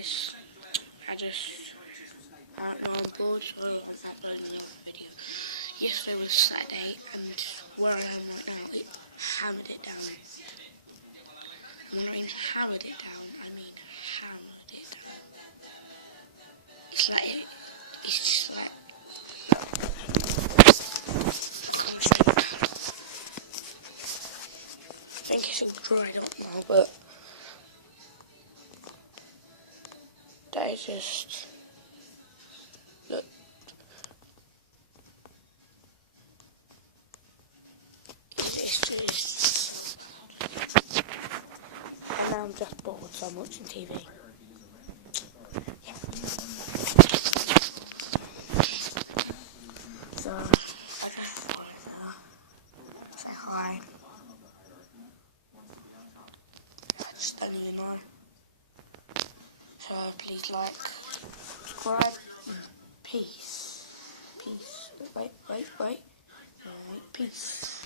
guys, I don't know, I'm bored, so I'm uploading another video. Yesterday was Saturday, and where I am right now, it hammered it down. When I mean hammered it down, I mean hammered it down. It's just like, I think it's all dried up now, but that is just, look. It's just, and now I'm just bored, so I'm watching TV. Yeah. So, I just wanted to say hi. I just don't even know. So please like, subscribe, peace. Peace. Wait. Peace.